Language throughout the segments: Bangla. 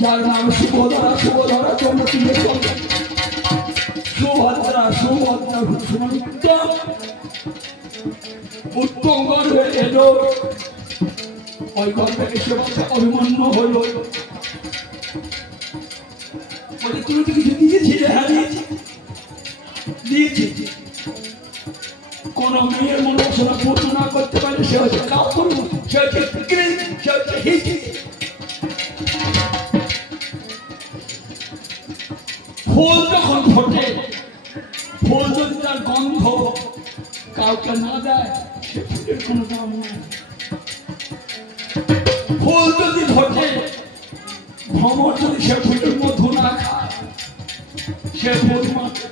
যার নাম সুভদ্রা, সুভদ্রা জন্মদিনের সঙ্গে সুভদ্রা সুভদ্রা ভূষণ উত্তম গর্ভে এলো। ওই গর্ভে এসে বাচ্চা অভিমন্যু হইল। বলে তুমি তো কিছু দিয়েছিলে? হ্যাঁ দিয়েছি। কোন মেয়ের মনোবাসনা পূর্ণ না করতে পারলে সে হচ্ছে কাপুর, সে হচ্ছে সে হচ্ছে হিচি। ফুল যখন ফোটে, ফুল যদি তার গন্ধ কাউকে না দেয় সে ফুলের কোনো দাম নেই। ফুল যদি ফোটে, ভ্রমর যদি সে ফুলের মধু না খায় সে ফুল মাত্র।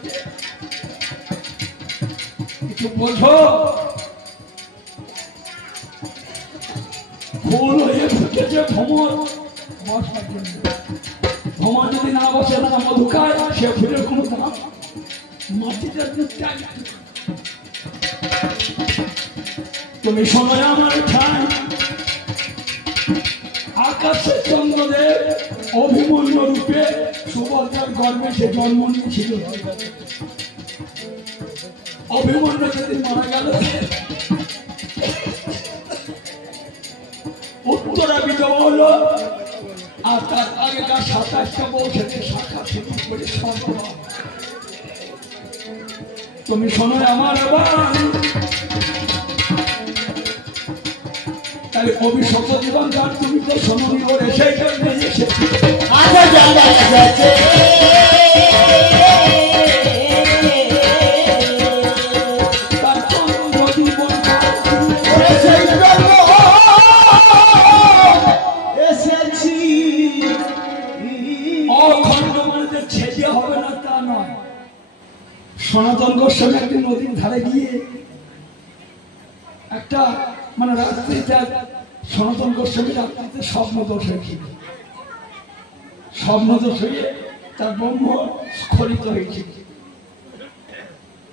কিছু বোঝো? ফুল হয়ে ফুটেছে ভ্রমর বসার জন্য। ভ্রমর যদি না বসে, না মধু খায়, সে ফুলের কোনো দাম মাটিতে চাই। তুমি সময় আমার ঠাই আকাশে চন্দ্রদেব অভিমন্যু রূপে সুভদ্রার গর্ভে সে জন্ম নিয়েছিল। অভিমন্যু যদি মারা গেল, উত্তরা বিধবা হলো। আর তার আগেকার 27টা বউ থেকে শাখা সিঁদুর করে সর্বনাশ। তুমি শোনো আমার আবার, তাহলে কবি শতজীবন গান তুমি তো শোনি ওরে, সেই জন্য এসেছি। সনাতন গোস্বামী একটি নদীর ধারে গিয়ে একটা মানে রাত্রিতে সনাতন গোস্বামী রাত্রিতে স্বপ্নদোষ হয়েছিল। স্বপ্নদোষ হয়ে তার ব্রহ্ম স্খলিত হয়েছিল।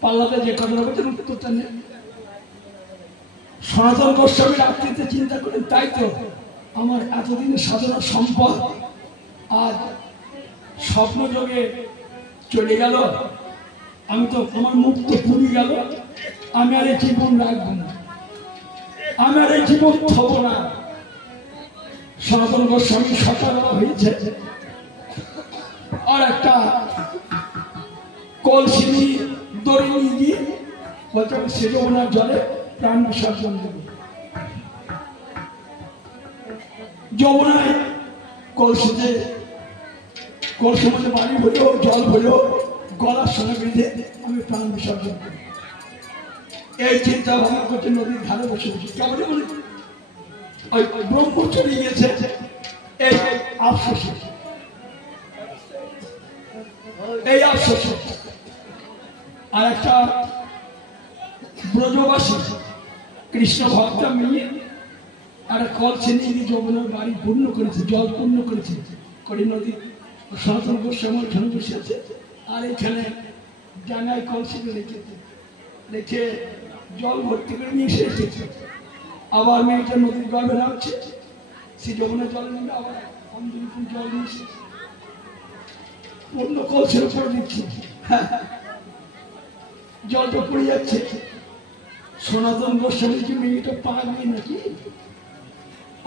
পাল্লাতে যে কথা বলছেন উত্তরটা নেই। সনাতন গোস্বামী রাত্রিতে চিন্তা করেন, তাই তো আমার এতদিনের সাধনা সম্পদ আজ স্বপ্ন যোগে চলে গেল। আমি তো আমার মুখ তো পুড়ে গেল। আমি আর এই জীবন রাখবো না, আমি আর এই জীবন থব না। সনাতন গোস্বামী সকালবেলা হয়েছে, আর একটা কলসি দড়ি নিয়ে গিয়ে বলতে সে যমুনার জলে প্রাণ বিসর্জন দেবে। যমুনায় কলসিতে কলসির মধ্যে পানি ভরো, জল ভরো, গলার সঙ্গে বেঁধে আমি প্রাণ বিসর্জন করি। এই চিন্তা ভাবনা করতে নদীর ধারে বসে বসে কেমন মনে ওই ব্রহ্ম চলে গিয়েছে। এই আফসোস, এই আফসোস। আর একটা ব্রজবাসী কৃষ্ণ ভক্তা মেয়ে আর কলসি নিয়ে যমুনার বাড়ি পূর্ণ করেছে, জল পূর্ণ করেছে। করি নদী সনাতন গোস্বামী ওখানে বসে আছে। আর এখানে ডাঙায় কলসি রেখেছে, রেখে জল ভর্তি করে নিয়ে এসেছে। আবার মেয়েটা নদীর গর্ভে নামছে, সে যমুনা জল নেবে, আবার অন্ধবিপুর জল নিয়ে এসেছে, পূর্ণ কলসির উপরে দিচ্ছে। জলটা পড়ে যাচ্ছে। সনাতন গোস্বামী কি মেয়েটা পাগলি নাকি?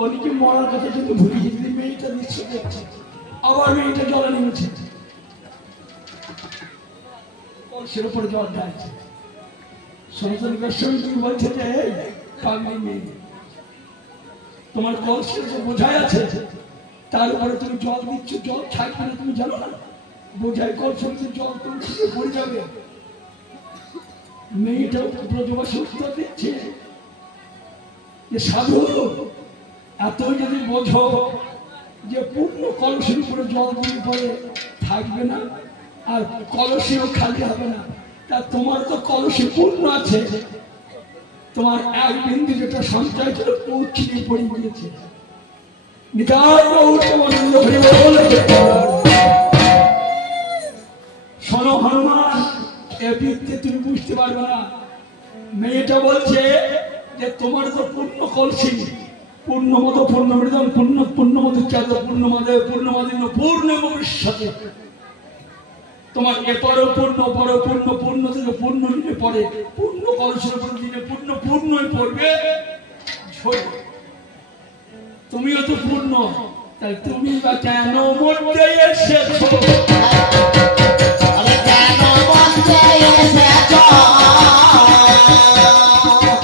অনেকে মরার কথা কিন্তু ভুলে গেছে, মেয়েটা দৃশ্য দেখছে। আবার মেয়েটা জলে নেমেছে, কলসির উপরে জল ঢালছে। সনাতন গোস্বামী তুমি বলছে যে পাগলি মেয়ে, তোমার কলসির যে বোঝাই আছে তার উপরে তুমি জল দিচ্ছ, জল থাকবে না তুমি জানো না? বোঝাই কলসিতে জল তুমি পড়ে যাবে। মেয়েটা ব্রজবাসী উত্তর দিচ্ছে যে সাধু, এতই যদি বোঝো যে পূর্ণ কলসির উপরে জল দিলে পরে থাকবে না, আর কলসিও খালি হবে না, তা তোমার তো কলসি পূর্ণ আছে, তোমার এক বিন্দু যেটা সঞ্চয় ছিল পৌঁছিয়ে পড়ে গিয়েছে। শোনো হনুমান, এ বৃত্তে তুমি বুঝতে পারবে না। মেয়েটা বলছে যে তোমার তো পূর্ণ কলসি, পূর্ণমত পূর্ণমৃতম পূর্ণমুচ্চারিত পূর্ণমাদিন্য পূর্ণম ভবিষ্যতে। তোমার এপরে পূর্ণ পরে পূর্ণ পূর্ণ থেকে পূর্ণ নিতে পরে পূর্ণ কলসের দিনে পূর্ণ পূর্ণই পড়বে। তুমিও তো পূর্ণ, তাই তুমি বা কেন মরতে এসেছো?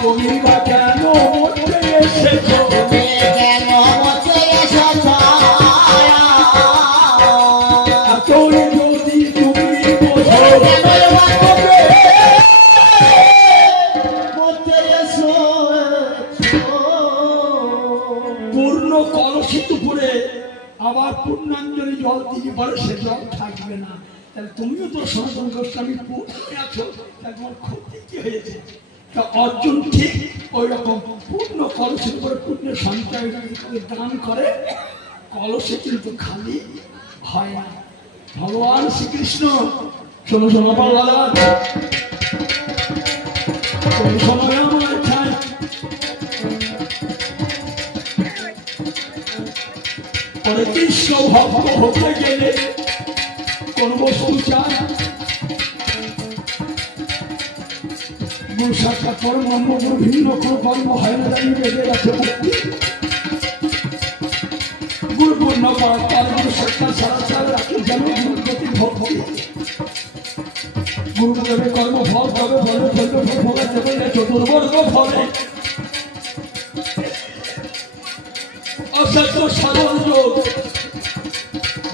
তুমি বা কেন মরতে এসেছো? পূর্ণ কলসিত করে আবার পূর্ণাঞ্জলি জল দিয়ে পরে সে জল থাকবে না। তাহলে তুমিও তো সনাতন গোস্বামী পূর্ণে আছো, তাহলে তোমার ক্ষতি কি হয়েছে? তা অর্জুন ঠিক ওই রকম পূর্ণ কলসিত করে পূর্ণ সঞ্চয় দান করে, কলসে কিন্তু খালি হয় না। ভগবান শ্রীকৃষ্ণ শোনো শোনো পাল্লা সময় আমার চাই পরে কৃষ্ণ ভক্ত হতে গেলে কোন বস্তু চায়? গুরু সাক্ষাৎ পরম গুরু ভিন্ন কোন কর্ম হয় না, জানি বেঁধে গেছে মুক্তি। গুরু পূর্ণ পাঠ তার গুরু সাক্ষাৎ সারা সারা রাখি যেন গুরুর প্রতি ভক্তি। গুরুদেবের কর্ম ফল তবে ফলে ফেলবে ফলে দেবে চতুর্বর্গ ফলে অসাধ্য সাধন যোগ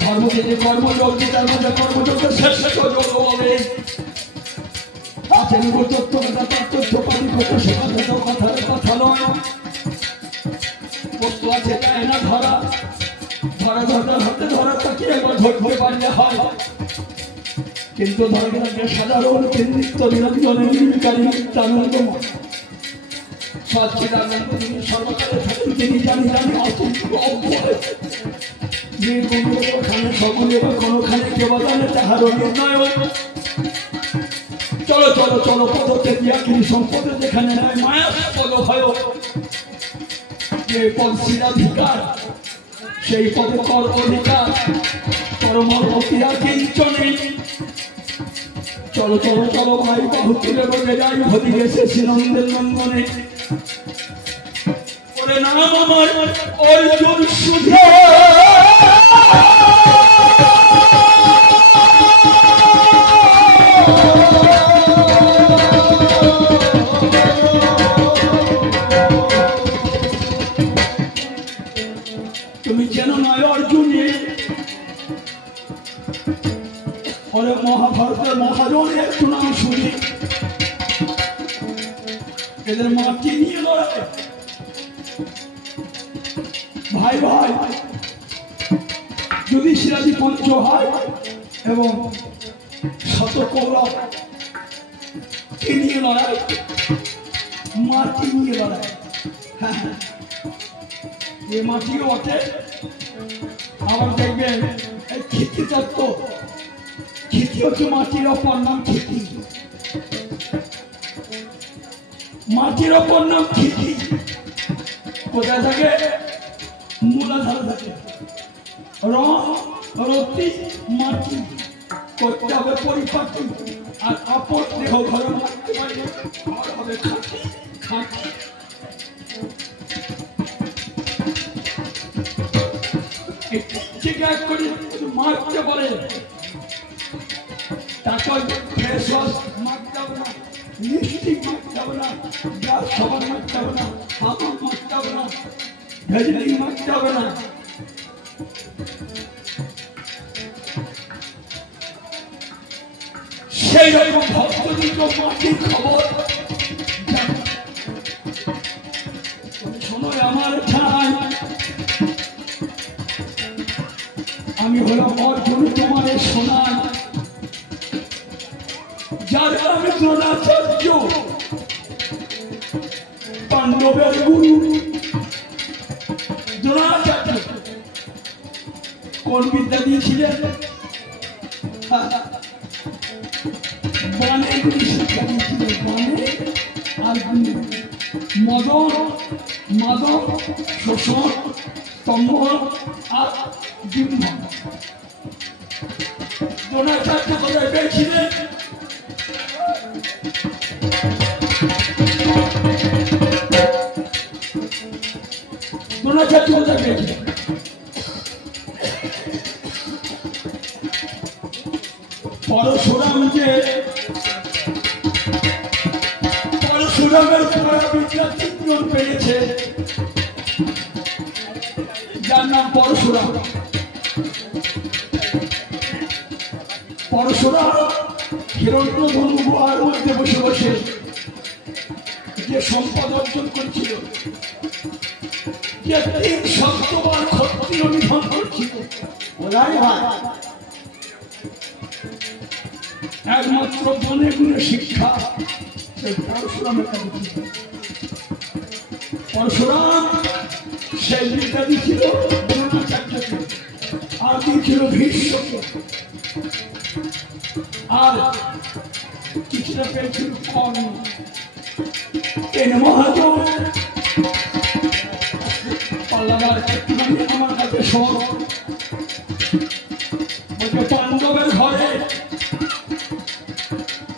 ধর্ম থেকে কর্মযোগ, তার মধ্যে কর্মযোগের শ্রেষ্ঠ যোগ বলে। কথা নয়, বস্তু আছে যায় না ধরা, ধরা ধরা হাতে ধরা তাকে একবার ধরতে পারলে হয়। কিন্তু ধর্মকে সাধারণ নিত্য নিরঞ্জনে নির্বিকারী নিত্যানন্দময় সচ্চিদানন্দ তিনি সর্বকালে থাকেন, তিনি জানি জানি অব্যয় সকলে বা কোনখানে কেউ জানে তাহার নির্ণয়। চলো চলো চলো পদতে দিয়া তিনি সম্পদে যেখানে নয় মায়া পদ ভয়, যে পদ শিরাধিকার সেই পদে কর অধিকার পরমর অতিরা কিঞ্চনে। চলো চলো চলো ভাই বাহু তুলে বলে যাই হরি গেছে শ্রীনন্দের নন্দনে। ওরে নাম আমার অর্জুন সুধে তুমি যেন নয় অর্জুনে। ওরে মহাভারতের মহাজনের একটু নাম শুনি, এদের মাটি নিয়ে লড়াই ভাই ভাই। যদি সিরাজি পঞ্চ হয় এবং শত কৌরব কে নিয়ে লড়াই, মাটি নিয়ে লড়াই। হ্যাঁ এ মাটিও বটে, আবার দেখবেন এই ক্ষিতি তত্ত্ব। ক্ষিতি হচ্ছে মাটির অপর নাম ক্ষিতি, মাটির অপর নাম ক্ষিতি। কোথায় থাকে? মূলাধারে থাকে। রতি মাটি করতে হবে পরিপাটি, আর অপর দেহ ঘরে মারতে পারবে ঘর হবে খাঁটি খাঁটি। মারতে পারে তারপর ফেস ওয়াশ মারতে হবে না, লিপস্টিক মারতে হবে না, গাছ সাবান মারতে হবে না, হাবুল মারতে হবে না, ভেজলিং মারতে হবে না। সেই রকম ভক্তদের মাটির খবর শোনো আমার ঠাই। আমি হলাম অর্জুন তোমার শোনাই, যার আমি দ্রোণাচার্য পাণ্ডবের গুরু। দ্রোণাচার্য কোন বিদ্যা দিয়েছিলেন? বাণে গুলি শিক্ষা দিয়েছিলেন, বাণে আর গুলি। মদন মাদক, শোষণ, স্তম্ভ আর ডিম্ব। দ্রোণাচার্য কোথায় পেয়েছিলেন? দ্রোণাচার্য কোথায় পেয়েছিলেন? পরশুরামের পরাবিদ্যা তিনজন পেয়েছে, যার নাম পরশুরাম। পরশুরাম হিরণ্যধনু গুহার মধ্যে বসে বসে যে সম্পদ অর্জন করেছিল, যে 300বার ক্ষত্রিয় নিধন করছিল, একমাত্র বনে গুণে শিক্ষা পরশুরামের কাছে ছিল। পরশুরাম সেই বিদ্যা দিয়েছিল দ্রোণাচার্যকে, আর দিয়েছিল ভীষ্মকে, আর কিছুটা পেয়েছিল কর্ণ। এই মহাজন পাল্লাবার একটুখানি আমার কাছে সব পাণ্ডবের ঘরে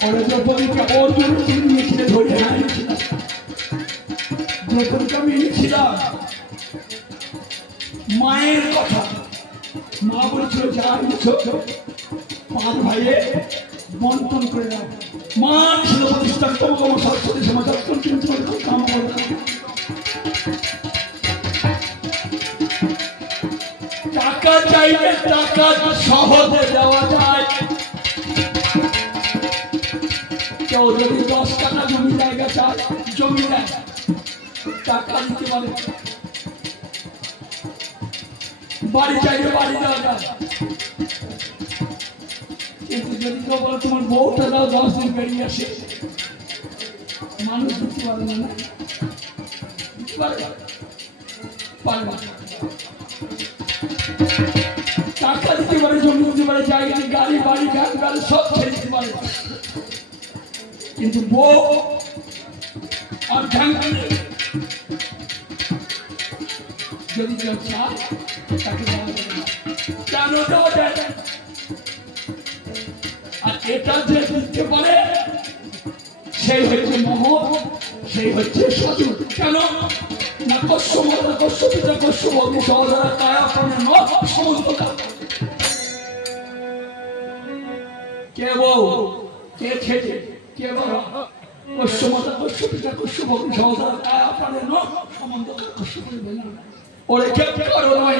ওরা দ্রৌপদীকে অর্জুন নিয়েছিল, ধরে হারিয়েছিলাম। দ্রৌপদীকে আমি এনেছিলাম মায়ের কথা। মা বলছিল যা এনেছো 5 ভাইয়ে বন্টন করে দাও। মা ছিল প্রতিষ্ঠান তোমাকে সরস্বতী সমাচার কিন্তু কাম করবে। টাকা চাইলে টাকা সহজে দেওয়া যায়। কেউ যদি 10 টাকা জমি জায়গা চায়, জমি দেয়, টাকা দিতে পারে। বাড়ি চাইলে বাড়ি দেওয়া যায়, কিন্তু যদি কেউ বলে তোমার বউটা দাও 10 দিন বেরিয়ে আসে, মানুষ দিতে পারে না, পারে না। টাকা দিতে পারে, জমি দিতে পারে, জায়গা, গাড়ি, বাড়ি, গাড়ি সব ছেড়ে দিতে পারে, কিন্তু বউ আর যদি কেউ চায় তাকে দেওয়া যাবে না। কেন দেওয়া যায় না? আর এটা যে দিতে পারে সেই হচ্ছে মোহন, সেই হচ্ছে সাধু। কেন না? কষ্ট মজা, কষ্ট পিতা, কষ্ট ভগ্ন সহদারা কায়া পড়ে সমস্ত কাজ। কে বউ, কে ছেলে, কে বড়, কষ্ট মজা, কষ্ট পিতা, কষ্ট ভগ্ন সহদারা কায়া পড়ে সম্বন্ধ কষ্ট করবে না। ওরে কে করো নয়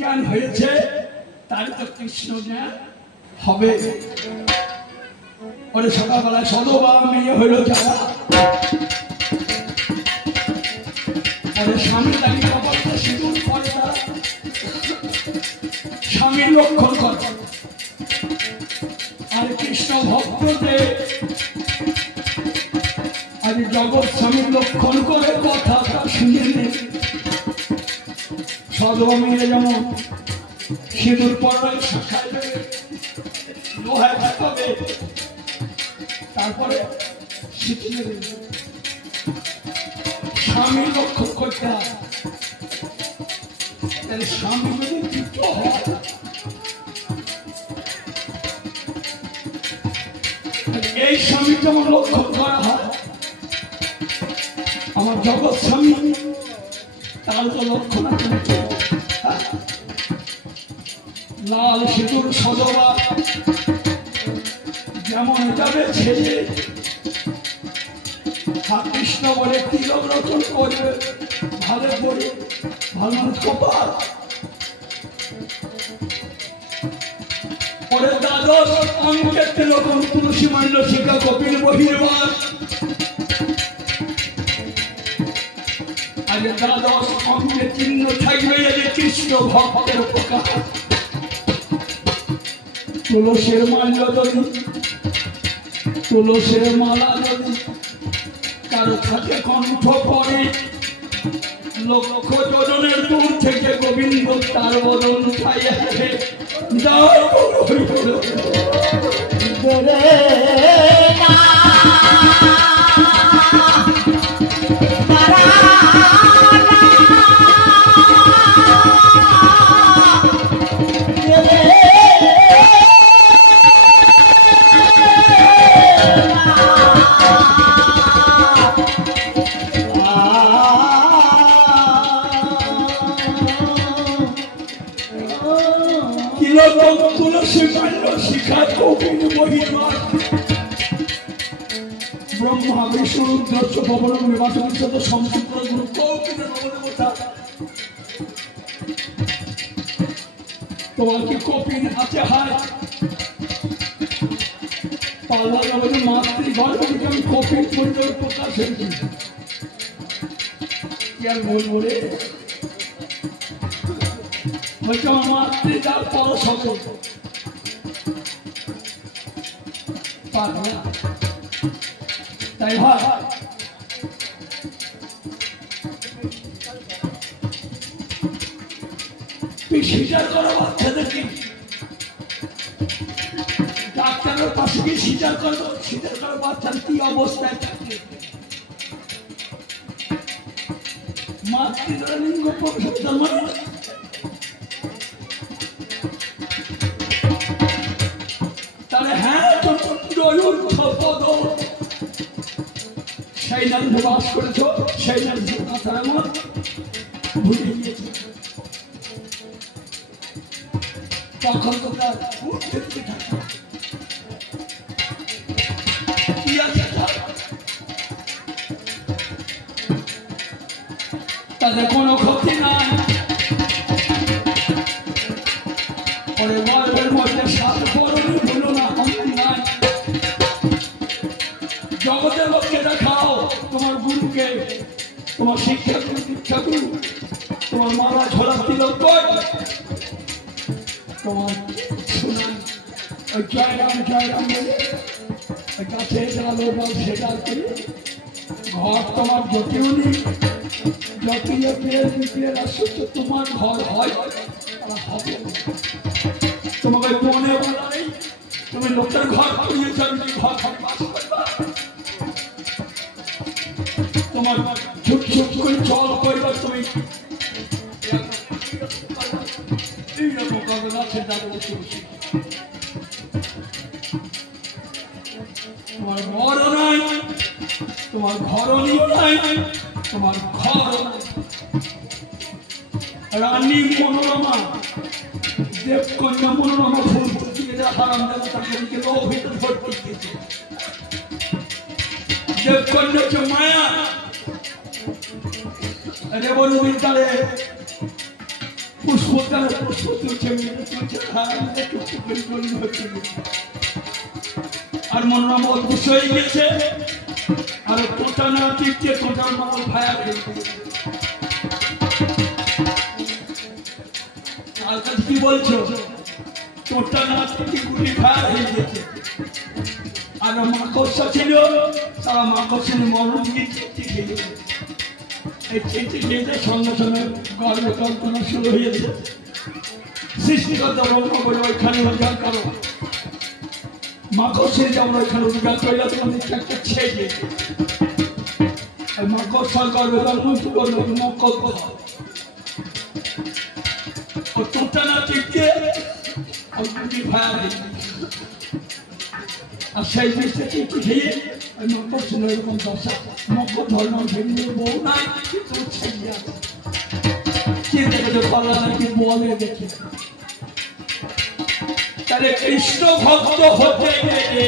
জ্ঞান হয়েছে, তার তো কৃষ্ণ জ্ঞান হবে। ওরে সকালবেলায় সদবা মেয়ে হইল যারা, ওরে স্বামী তাকে কপালটা সিঁদুর করে, তারা স্বামীর লক্ষণ করে। আর কৃষ্ণ ভক্তদের আজ জগৎ স্বামীর লক্ষণ করে কথাটা শুনে নেই। সদবা মেয়ে যেমন সিঁদুর পড়ায় শাখায় দেবে, লোহায় ঢাকাবে, তারপরে শিখিয়ে দেবে। স্বামী লক্ষ্য করতে হয়, স্বামী যদি কিছু হয়, এই স্বামী যেমন লক্ষ্য করা হয়, আমার জগৎ স্বামী তার তো লক্ষ্য না। লাল সিঁদুর সদবা যেমন যাবে ছেলে, কৃষ্ণ বলে তিলক রচন করবে, ভালো করে ভালো মানুষ কপাল। পরে দ্বাদশ অঙ্কের তিলকম তুলসী মাল্য শিখা কপিল বহির্বাদ। আগে দ্বাদশ অঙ্কের চিহ্ন থাকবে, কৃষ্ণ ভক্তের প্রকাশ। তুলসের মাল্য যদি তুলসের মালা যদি কারো থাকে কণ্ঠ পরে লক্ষ যোজনের দূর থেকে গোবিন্দ তার বদন খাইয়াছে ব্রহ্মা বিষ্ণু রুদ্র ভবন নির্বাচন সমস্ত গুরু তোমার কি কপিন আছে হায় পাল্লা যাবে মাতৃঘর থেকে আমি কপিন পরিচয় প্রকাশ হয়েছি কি আর বলবো রে হয়তো আমার মাতৃকার পর সকল তাই হয় তুই স্বীকার করো বাচ্চাদেরকে ডাক্তারের পাশে গিয়ে স্বীকার করো বাচ্চার কি অবস্থায় থাকে মাতৃদ্বারা লিঙ্গ জন্ম তাহলে হ্যাঁ সেই নাম বাস করেছ সেই নাম কথা এমন ভুলে গিয়েছে তখন তো তার তাদের কোনো ক্ষতি নাই পরে গর্বের মধ্যে সাত বরণই হলো না ক্ষতি নাই জগতের লোককে দেখাও তোমার গুরুকে তোমার শিক্ষা গুরু দীক্ষা গুরু তোমার মালা ঝোলা তিলক তোমার শোনান ওই জয়রাম বলে গাছে ডালো ডাল সেটা করে ঘর তোমার যতই নেই যতই আসছে তোমার ঘর হয় তারা হবে তোমাকে মনে বলা নেই তুমি লোকের ঘর করিয়েছ ঘর বাস করবা তোমার ঝুট ঝুট করে জল করবা তুমি এইরকম কাগজ আছে তোমার ঘরও নাই তোমার ঘরণীও নাই তোমার ঘর রানী মনোরমা দেবকন্যা মনোরমা ফুল হারাম দেবতাকে লোহিত ভর্তি দিয়েছে দেবকন্যা হচ্ছে মায়া রেবন বিদ্যালে পুষ্পতালে পুষ্প তুলছে আর মনোরমা অদ্ভুত হয়ে গেছে আর তোটা না দিচ্ছে তোটার মাল ভায়া আর কাছে কি বলছো তোটা না দিচ্ছে গুলি ভায়া হয়ে গেছে আর মাকড়সা ছিল তারা মাকড়সা মরণ দিয়ে চিঠি খেয়ে এই চিঠি খেয়ে সঙ্গে সঙ্গে গর্বে কল্পনা শুরু হয়েছে সৃষ্টিকর্তা ব্রহ্ম বলে ওইখানে উদ্ধার করো মাকড়সের যেমন ওইখানে উদ্ধার করলে তোমাদের একটা ছেড়ে মাকড়সার গর্বে মুক্তি করলো মকর ও তোটা না চিঠি ওই গুলি ভায়া দিয়ে আর সেই দেশে চিঠি খেয়ে ওই মকর এরকম দশা মকর ধর্ম ভেঙে বউ নাই তোর ছেলে আছে কে দেখেছো পাল্লা নাকি বলে দেখে তাহলে কৃষ্ণ ভক্ত হতে গেলে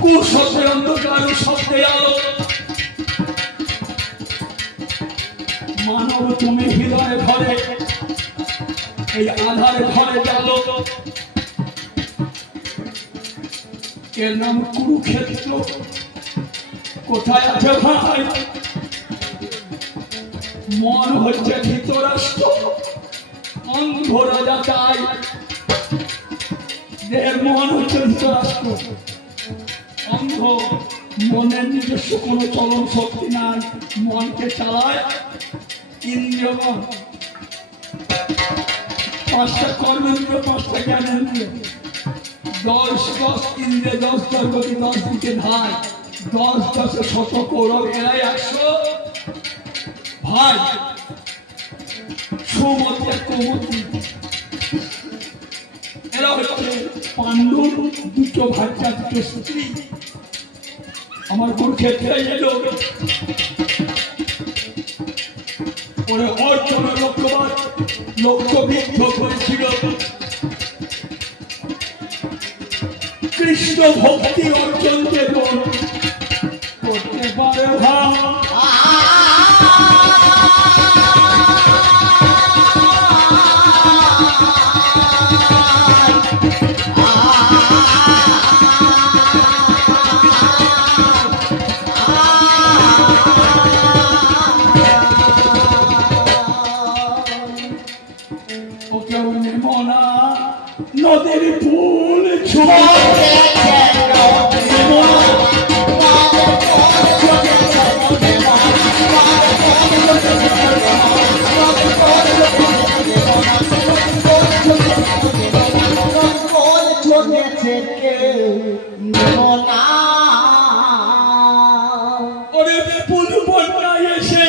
কুশব্দের অন্ধকার শব্দে আলো মানব তুমি হৃদয় ঘরে এই আধার ঘরে গেল এর নাম কুরুক্ষেত্র কোথায় আছে ভাই মন হচ্ছে ধৃতরাষ্ট্র অন্ধ রাজা চাই দেহের মন হচ্ছে ধৃতরাষ্ট্র, অন্ধ, মনের নিজস্ব কোনো চলন শক্তি নাই, মনকে চালায় ইন্দ্রিয়গণ, পাঁচটা কর্মেন্দ্রিয়, পাঁচটা জ্ঞানেন্দ্রিয়, 10 ইন্দ্রিয়, 10 গতি, 10 দিকে ধায়, 10 10 শত কৌরব, এরাই 100 ভাই, সুমতি আর কৌমতি। এরা হচ্ছে পাণ্ডুর দুটো ভাইটা, দুটো স্ত্রী। আমার কুরুক্ষেত্রে এলো ওরে অর্জুনের লক্ষ্যবিদ্ধ করেছিল কৃষ্ণ ভক্তি অর্জন করতে পারে ভাব। নদীর ফুল ওরে ফুল বন্যায় এসে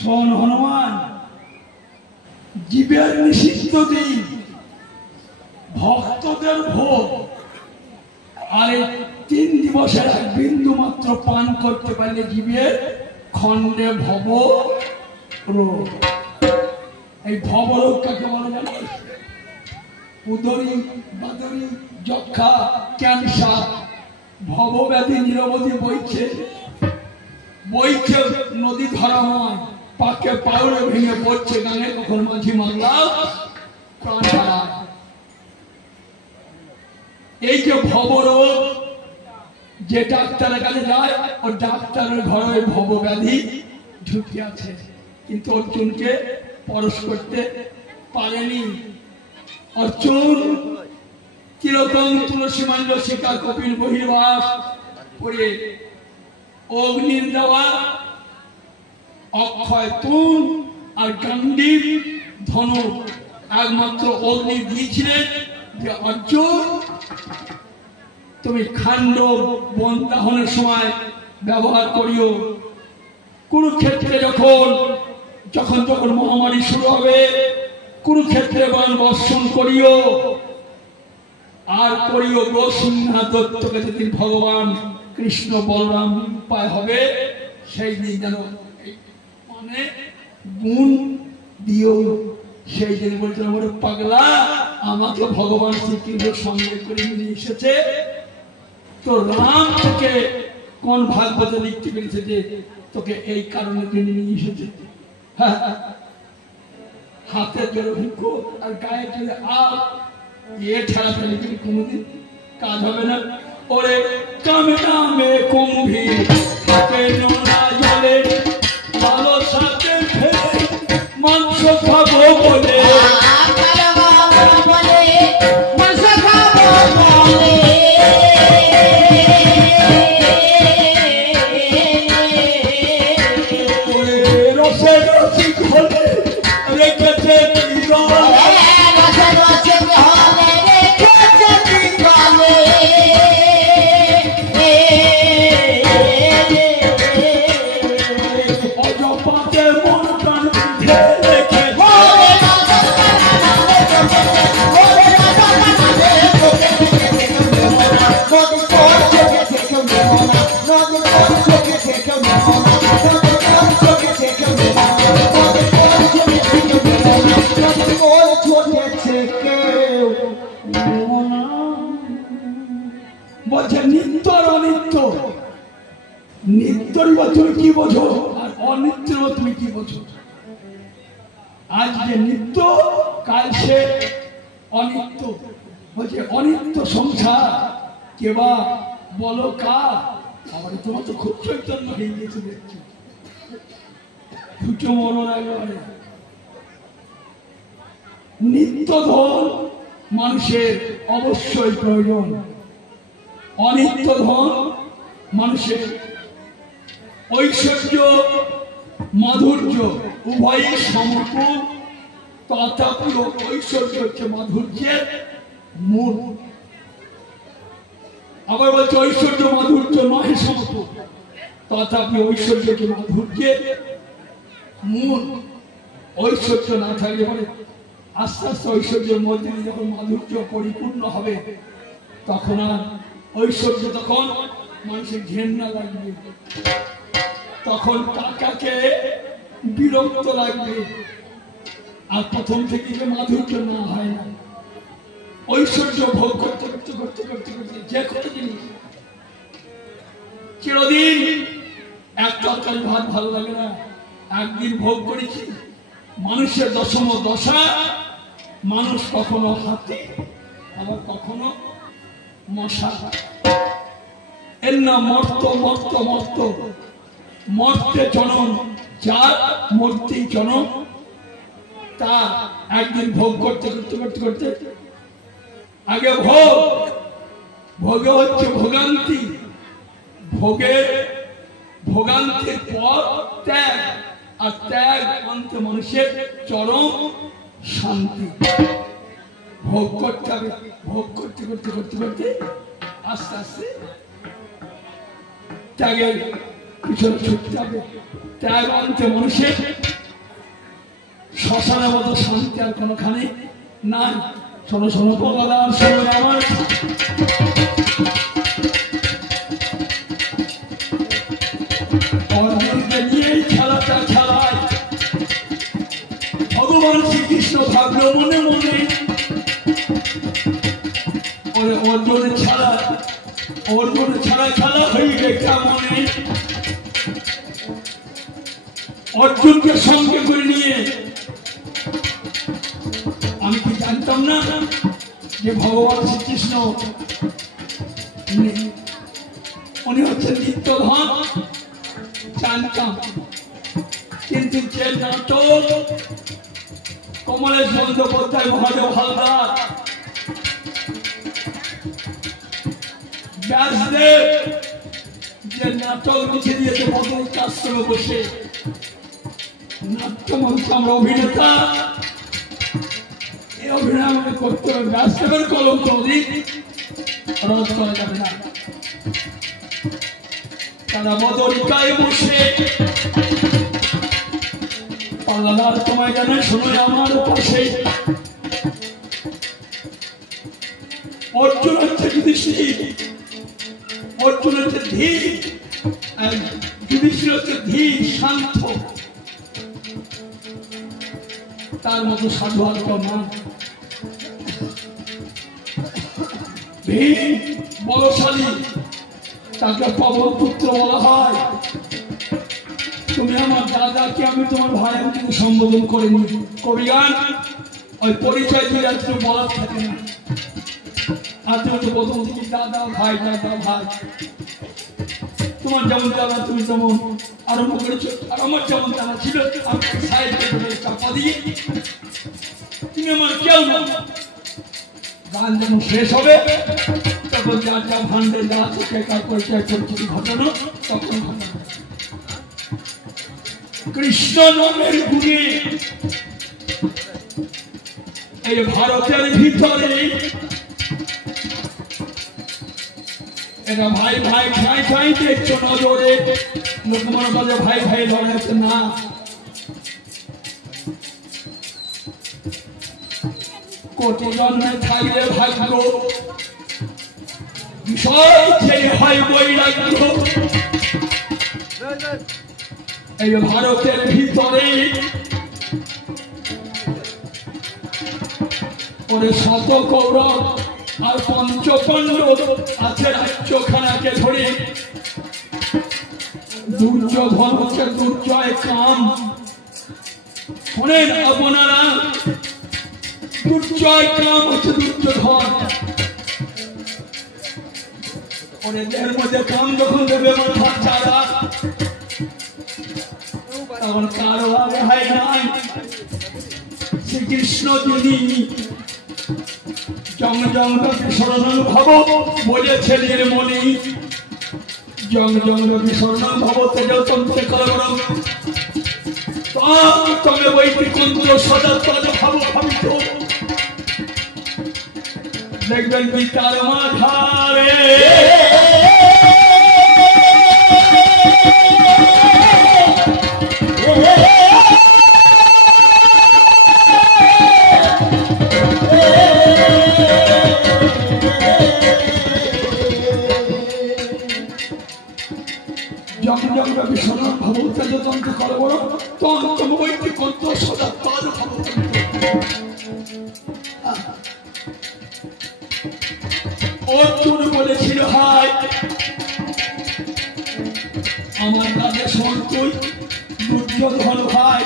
শোন হনুমান, জীবের নিষিদ্ধ দিন, ভক্তদের ভোগ, আর এই 3 দিবসের এক বিন্দু মাত্র পান করতে পারলে জীবের খণ্ডে ভব রোগ। এই ভব রোগ কাকে বলে জানিস? উদরী, বাদরী, যক্ষা, ক্যান্সার, ভবব্যাধি নিরবধি বইছে, নদী ধরাময়, পাকে পাউড়ে ভেঙে পড়ছে, গানে কখন মাঝি মাংলা প্রাণ হারায়। এই যে ভবরোগ, যে ডাক্তারের কাছে যায়, ও ডাক্তারের ঘরে ভবব্যাধি ঢুকে আছে, কিন্তু অর্জুনকে পরশ করতে পারেনি। অর্জুন কিরকম তুলসী মাল্য শিকার কপিল বহির্বাস করে অগ্নির দেওয়া অক্ষয় তুন আর গান্ডীব ধনুক একমাত্র অগ্নি দিয়েছিলেন যে অর্জুন তুমি খান্ড বন দাহনের সময় ব্যবহার করিও। কুরুক্ষেত্রে যখন মহামারী শুরু হবে, কুরুক্ষেত্রে বাণ বর্ষণ করিও, আর করিও গোসিংহা দত্তকে যেদিন ভগবান কৃষ্ণ বলরাম উপায় হবে, সেই দিন যেন মানে গুণ দিও। সেই দিন বলছে আমার পাগলা, আমাকে ভগবান শ্রীকৃষ্ণ সঙ্গে করে নিয়ে এসেছে, তো রাম থেকে কোন ভাগবত লিখতে পেরেছে যে তোকে এই কারণে তিনি নিয়ে এসেছে। হাতের জোরে হুঁক আর গায়ের জোরে ঠেলা ফেলে কিন্তু কোনোদিন কাজ হবে না। ওরে কামে কুম্ভী নোনা জলে ভালো সাথে ফেলে মাংস খাবো বলে, বলছে নিত্য আর অনিত্য নিত্যর বা তুমি কি বোঝো আর অনিত্যর বা তুমি কি বোঝো? আজ যে নিত্য, কাল সে অনিত্য। বলছে অনিত্য সংসার কেবা বলো কার? আবার তোমার তো খুব চৈতন্য হয়ে গিয়েছে দেখছি, সূর্য মরণ একেবারে। নিত্য ধন মানুষের অবশ্যই প্রয়োজন, অনিত্য ধন মানুষের ঐশ্বর্য মাধুর্য উভয়ই সমকূল, তথাপি ঐশ্বর্য হচ্ছে মাধুর্যের মূল। আবার বলছে ঐশ্বর্য মাধুর্য নয় সমকূল, তথাপি ঐশ্বর্যকে মাধুর্যের মূল। ঐশ্বর্য না থাকলে পরে আস্তে আস্তে ঐশ্বর্যের মধ্যে যখন মাধুর্য পরিপূর্ণ হবে, তখন আর ঐশ্বর্য, তখন মানুষের ঘেন্না লাগবে, তখন টাকাকে বিরক্ত লাগবে। আর প্রথম থেকে যে মাধুর্য না হয় না, ঐশ্বর্য ভোগ করতে করতে করতে করতে করতে যে কোনো জিনিস চিরদিন এক তরকারি ভাত ভালো লাগে না, একদিন ভোগ করেছি। মানুষের দশম দশা, মানুষ কখনো হাতি আবার কখনো মশা। এর নাম মর্ত মর্ত মর্ত, মর্তে জনম, যার মূর্তি জনম, তা একদিন ভোগ করতে করতে করতে করতে আগে ভোগ, ভোগে হচ্ছে ভোগান্তি, ভোগান্তির পর ত্যাগ, আর ত্যাগ অন্ত মানুষের চরম শান্তি। ভোগ করতে হবে, ভোগ করতে করতে করতে করতে আস্তে আস্তে ত্যাগের পিছনে ছুটতে হবে। ত্যাগ অন্তে মানুষের শ্মশানের মতো শান্তি আর কোনোখানে নাই। শোনো শোনো ভগবান, শোনো আমার নিয়েই খেলাটা খেলায় ভগবান শ্রীকৃষ্ণ ভাবল মনে মনে, অর্জুনের ছাড়া খেলা হইবে কেমনে। অর্জুনকে সঙ্গে করে নিয়ে, আমি কি জানতাম না যে ভগবান শ্রীকৃষ্ণ উনি হচ্ছেন নিত্যধন, জানতাম। কিন্তু যে নাটক কমলেশ বন্দ্যোপাধ্যায় মহাদেব হালদার ব্যাসদেব যে নাটক লিখে দিয়েছে বদলকে আশ্রমে বসে, নাট্যমঞ্চ আমরা অভিনেতা, এই অভিনয় আমাকে করতে হবে। ব্যাসদেবের কলম অধিক রদ করা যাবে না। তারা বদলিকায় বসে পাল্লাদার তোমায় জানে, শোনো আমার পাশে। অর্জুন হচ্ছে যুধিষ্ঠির, অর্জুন হচ্ছে ধীর, যুধিষ্ঠির হচ্ছে ধীর শান্ত, তার মতো সাধু আর কেউ নয়। ভীম বলশালী, তাকে পবন পুত্র বলা হয়। তুমি আমার দাদাকে, আমি তোমার ভাই, আমি কিন্তু সম্বোধন করিনি। কবিগান ওই পরিচয় দিলে আর তুমি বলার থাকে না, আর তুমি তো প্রথম থেকে দাদা ভাই দাদা ভাই। তোমার যেমন দাদা তুমি যেমন আরম্ভ করেছো, আর আমার যেমন দাদা ছিল চাপা দিয়ে তুমি আমার কেউ না। গান যখন শেষ হবে তখন যার যা ভান্ডে যা থেকে কার পরিচয় পরিচিতি ঘটানো তখন ঘটানো। কৃষ্ণ নামের গুণে এই ভারতের ভিতরে এরা ভাই ভাই ভাই ভাই দেখছো নজরে, লোক মনে করে ভাই ভাই লড়াইছে না। কোটি জন্মে থাকলে ভাগ্য, বিষয় যে হয় বৈরাগ্য। এই ভারতের ভিতরে ওরে শত কৌরব আর পঞ্চ পাণ্ডব আছে রাজ্যখানাকে ধরে। দুর্যোধন হচ্ছে দুর্জয় কাম। শোনেন আপনারা, দুর্জয় কাম হচ্ছে দুর্যোধন। এর মধ্যে কাম যখন দেবে মাথা চারা, তখন কারো আগে হয় নাই। শ্রীকৃষ্ণ যিনি জং জং বিসর্ণ ভব বলেছেন এর মনে, জং জং বিসর্ণ ভব তেজতন্ত্রে করণ তবে বৈদিকন্ত্র সদা তদ ভাব ভাবিত। দেখবেন বিকার মাঝারে অর্জুন বলেছিল, হায় আমার দাদা সন্তই দুর্যোধন ভাই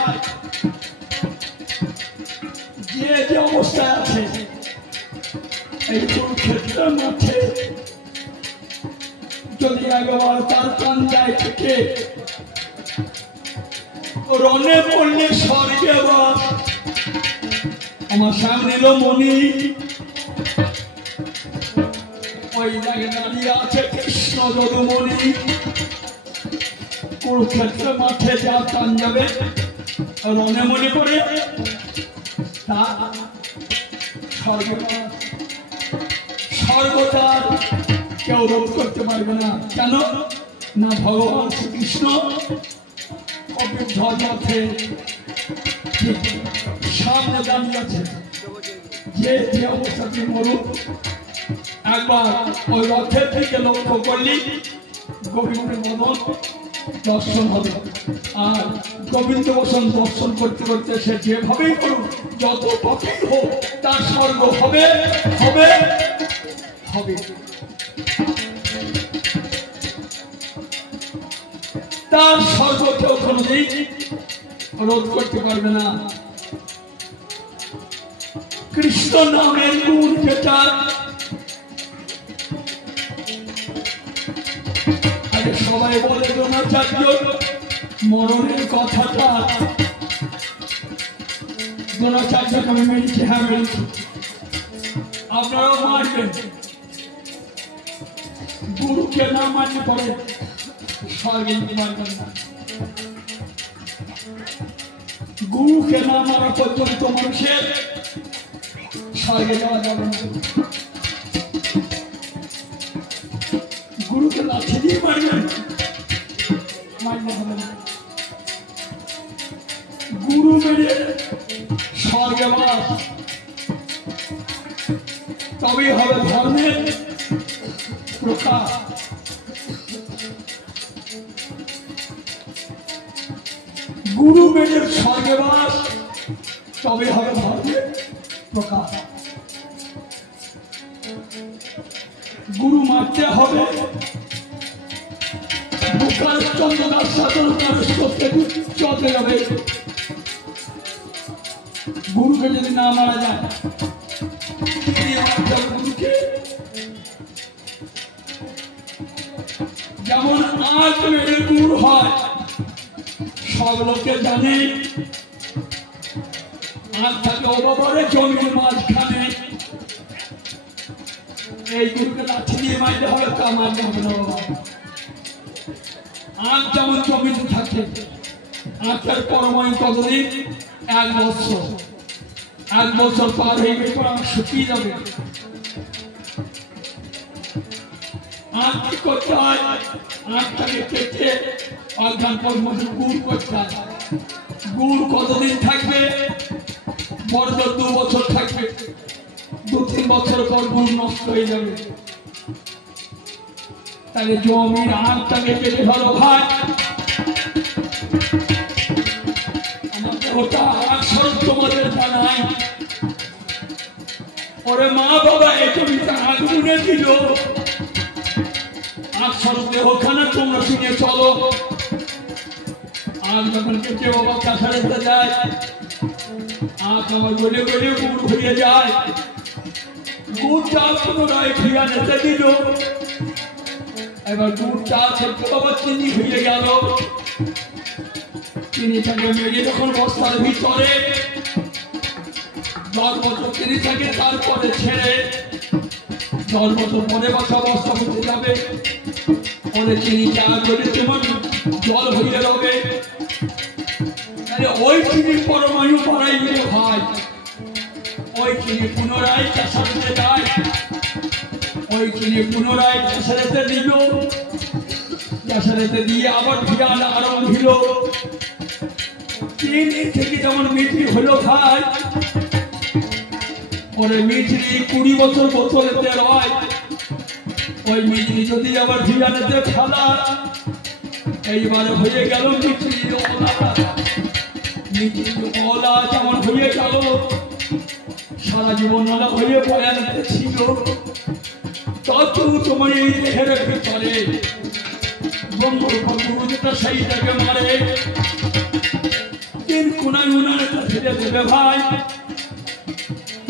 যে যে অবস্থায় আছে এই কুরুক্ষেত্রের মাঠে যদি একবার তার প্রাণ যায় থেকে রণে পড়লে স্বর্গে বাস। আমার সামনে এলো মণি, ওই জায়গায় দাঁড়িয়ে আছে কৃষ্ণ যদুমণি। কুরুক্ষেত্রের মাঠে যা প্রাণ যাবে রণে মনে করে তা স্বর্গতার কেউ রোধ করতে পারবে না। কেন না? ভগবান শ্রীকৃষ্ণ রথে সামনে দাঁড়িয়ে আছে। যে যে অবস্থাতে মরুক একবার ওই রথের দিকে লক্ষ্য করলি গোবিন্দের মদন দর্শন হবে। আর গোবিন্দ বসন দর্শন করতে করতে সে যেভাবেই করুক, যত পাপী হোক, তার স্বর্গ হবে হবে হবে। তার স্বর্গ কেউ কোনদিন রোধ করতে পারবে না। কৃষ্ণ নামের গুণ যেটা আগে সবাই বলে দ্রোণাচার্য মরণের কথাটা, দ্রোণাচার্যকে আমি মেরেছি, হ্যাঁ মেরেছি, আপনারাও মারবেন। গুরুকে না মানলে পরে স্বর্গে মারবেন না। গুরুকে না মারা পর্যন্ত মানুষের স্বর্গে যাওয়া যাবে না। গুরুকে লাঠি দিয়ে মারবেন, মারলে হবে না। গুরু মেরে স্বর্গে বাস, তবেই হবে ধর্মের প্রকাশ। গুরু মেরে স্বর্গে বাস, তবে হবে ধর্মের প্রকাশ। গুরু মারতে হবে, চন্দ্রদাস সাধন করতে চলতে যাবে। গুরুকে যদি না মারা যায়, গুরুকে যেমন আজ মেরে গুরু হয়, সব লোকে জানে আজ থাকে অবাবরে জমির মাঝখানে। এই গুরুকে লাঠি দিয়ে মারতে হবে, তা মারতে হবে না বাবা। আজ যেমন জমিতে থাকে, আজকের পরমায়ু কতদিন? 1 বছর। 1 বছর পার হয়ে গেলে শুকিয়ে যাবে। আজ কি করতে হয়? আজটাকে কেটে অজ্ঞান পর্যন্ত গুড় করতে হয়। গুড় কতদিন থাকবে? বড় 2 বছর থাকবে। 2-3 বছর পর গুড় নষ্ট হয়ে যাবে। তাহলে জমির আঁকটাকে কেটে ধরো ভাই, ওটা আঁক তোমাদের জানাই। ওরে মা বাবা এই জমিটা আগুনে দিল, আঁক দেহখানে তোমরা শুনে চলো। আখ যখন কেটে বাবা কাছাড়েতে যায়, আখ আমার গলে গলে গুড় হয়ে যায়। গুড়টা পুনরায় ফিরা নিতে দিল। এবার গুড়টা থেকে বাবা চিনি হয়ে গেল। চিনিটাকে মেরে যখন বস্তার ভিতরে 10 বছর চিনি থাকে, তারপরে ছেড়ে 10 বছর পরে বসা বস্তা হতে যাবে। পরে চিনিটা করে তেমন জল হয়ে যাবে। ওই চিনি পরমাণু বাড়াই গেলে হয়, ওই চিনি পুনরায় চাষাতে যায়। ওই চিনি পুনরায় চাষাতে দিল। চাষাতে দিয়ে আবার ভিড়ান আরম্ভ হইল। চিনি থেকে যেমন মিষ্টি হলো ভাই, পরে মিষ্টি 20 বছর বোতলেতে রয়। ওই মিষ্টি যদি আবার ভিড়ানেতে ফেলা, এইবার হয়ে গেল মিষ্টির ওলা। মিষ্টির ওলা যেমন হয়ে গেল, সারা জীবন ওলা হয়ে বয়ানেতে ছিল। তত তোমার এই দেহের ভেতরে ব্রহ্মগুরু যেটা সেইটাকে মারে, তিন কোনায় উনানেটা ফেলে দেবে ভাই।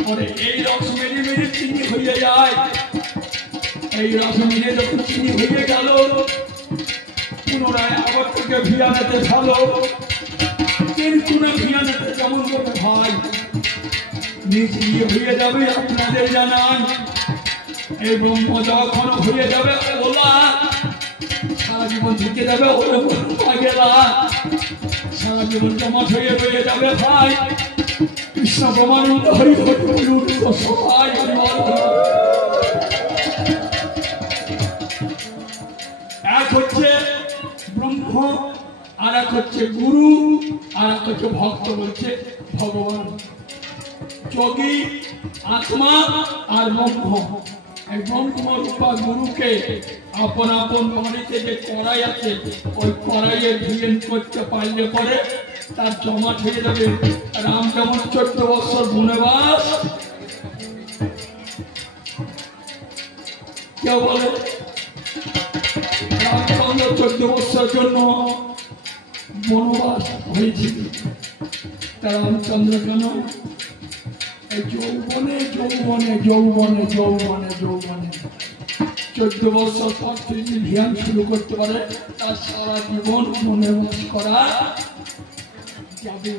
পরে এই রস মেরে মেরে চিনি হয়ে যায়। এই রস মেরে যখন চিনি হয়ে গেল, পুনরায় আবার থেকে ভিয়ানেতে ভালো। তিন কোনা ভিয়ানেতে যেমন করে ভাই নিচ দিয়ে হয়ে যাবে আপনাদের জানান। এই ব্রহ্ম যখন হয়ে যাবে ওলা, সারা জীবন থেকে যাবে ওলা গেলা, সারা জীবন জমা হয়ে রয়ে যাবে ভাই। কৃষ্ণ ব্রহ্মানন্দ হরি হরি বলুন তো সবাই। এক হচ্ছে ব্রহ্ম, আর এক হচ্ছে গুরু, আর এক হচ্ছে ভক্ত বলছে ভগবান। যোগী আত্মা আর ব্রহ্ম। এই ব্রহ্ম রূপা গুরুকে আপন আপন বাড়িতে যে কড়াই আছে, ওই কড়াইয়ে ধুয়েন করতে পারলে পরে তার জমা হয়ে যাবে। রাম যেমন 14 বছর বনবাস, কেউ বলে রামচন্দ্র 14 বছরের জন্য বনবাস হয়েছিল। তার রামচন্দ্র কেন এই যৌবনে যৌবনে যৌবনে যৌবনে যৌবনে 14 বছর পর তিনি ধ্যান শুরু করতে পারে, তার সারা জীবন বনবাস করা যাবে।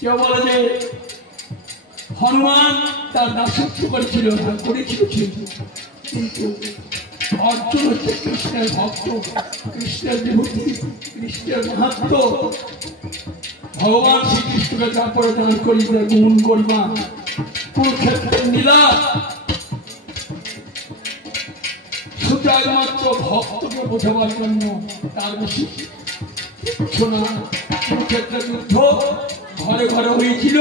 কেউ বলে যে হনুমান তার দাসত্ব করেছিল, করেছিল, কিন্তু অর্জুন হচ্ছে কৃষ্ণের ভক্ত, কৃষ্ণের বিভূতি, কৃষ্ণের মাহাত্ম। ভগবান শ্রীকৃষ্ণকে তারপরে দান করিবে গুণ করিবা কুরুক্ষেত্রের নীলা। শুধু একমাত্র ভক্তকে বোঝাবার জন্য, তার বেশি কিছু না। কুরুক্ষেত্রের যুদ্ধ ঘরে ঘরে হয়েছিল,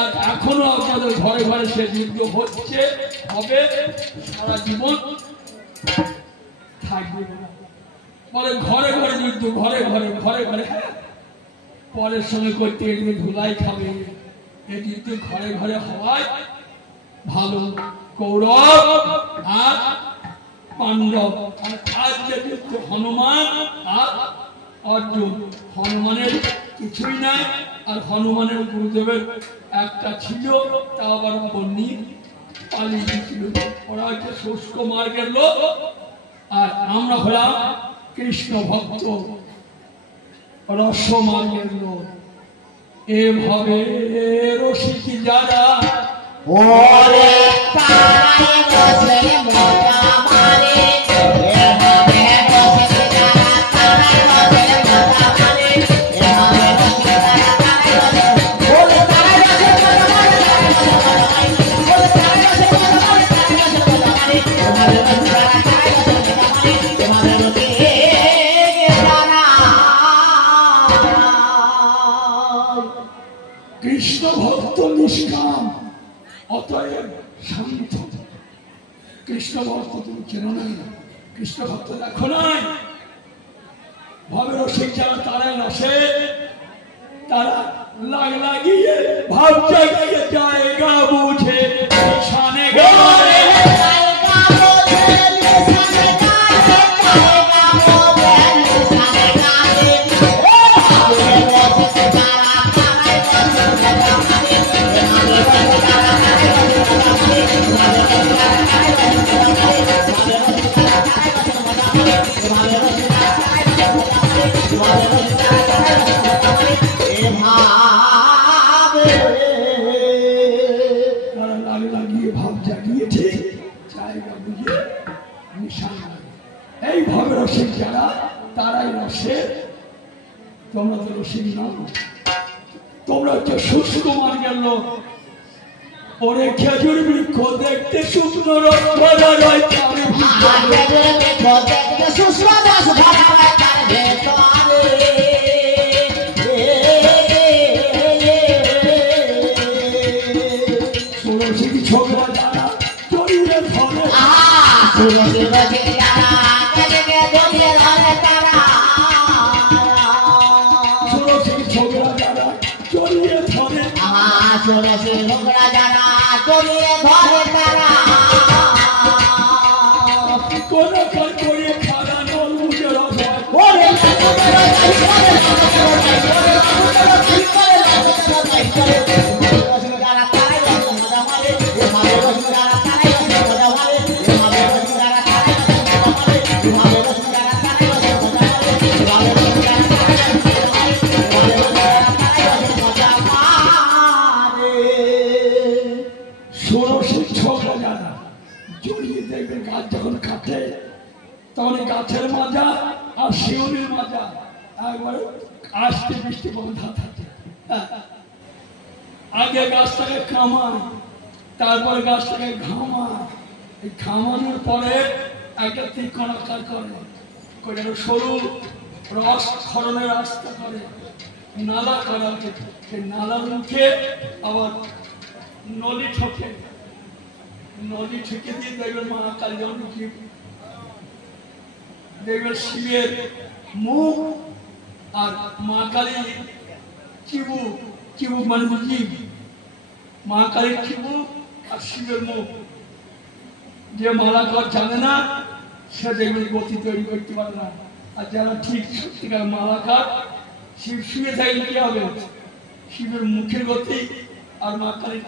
আর এখনো আপনাদের ঘরে ঘরে সে যুদ্ধ হচ্ছে, হবে, সারা জীবন থাকবে। বলে ঘরে ঘরে যুদ্ধ, ঘরে ঘরে ঘরে ঘরে। পরের সঙ্গে করতে এগুলো ধুলাই খাবে, এই যুদ্ধ ঘরে ঘরে হওয়ায় ভালো। কৌরব আর পাণ্ডব, আর আজ যে যুদ্ধ হনুমান আর অর্জুন। হনুমানের কিছুই নাই, আর হনুমানের গুরুদেবের একটা ছিল, তা আবার বন্যি পালিয়ে গিয়েছিল। ওরা হচ্ছে শুষ্ক মার্গের লোক, আর আমরা হলাম কৃষ্ণ ভক্ত রস মার্গের লোক। এভাবে রসিক যারা কৃষ্ণ ভক্ত নিষ্কাম, অতএব শান্ত। কৃষ্ণ ভক্ত তুমি চেনো নাই, কৃষ্ণ ভক্ত দেখো নাই। ভাবে রসিক যারা তারা রসে, তারা লাগিয়ে ভাব জাগিয়ে জায়গা বুঝে শানে গায়ে বসে তোমরা তো রসিক না, তোমরা হচ্ছে শুষ্ক মার্গের লোক। ওরে খেজুর বৃক্ষ দেখতে শুকনো রোজা রয় তার ষোড়শী ছোকরা যারা জড়িয়ে ধরে, ষোড়শী ছোকরা যারা জড়িয়ে ধরে, কোন করে খারা নল মুখের ষোড়শী ছোকরা যারা জড়িয়ে দেখবে গাছ যখন কাটে তখন গাছের মাজা আর শিউলির মাজা একবার আসতে বৃষ্টি বন্ধা থাকে। আগে গাছটাকে কামায়, তারপরে গাছটাকে ঘামায়, এই ঘামানোর পরে একটা তীক্ষ্ণ আকার করে সরু রস খরণের রাস্তা করে, নালা করা, সেই নালার মুখে আবার নদী ঠকে, নদী ঠেকে দিয়ে দেখবেন মা কালী জীব, দেখবেন শিবের মুখ আর মা কালী চিবুক, চিবুক মানে জীব, মা কালীর চিবুক আর শিবের মুখ। যে মালাকার জানে না সে দেখবেন গতি তৈরি করতে পারে না। আর যারা ঠিক সত্যিকার মালাকার, শিব শুয়ে থাকলে কি হবে, শিবের মুখের গতি আর মা কালীর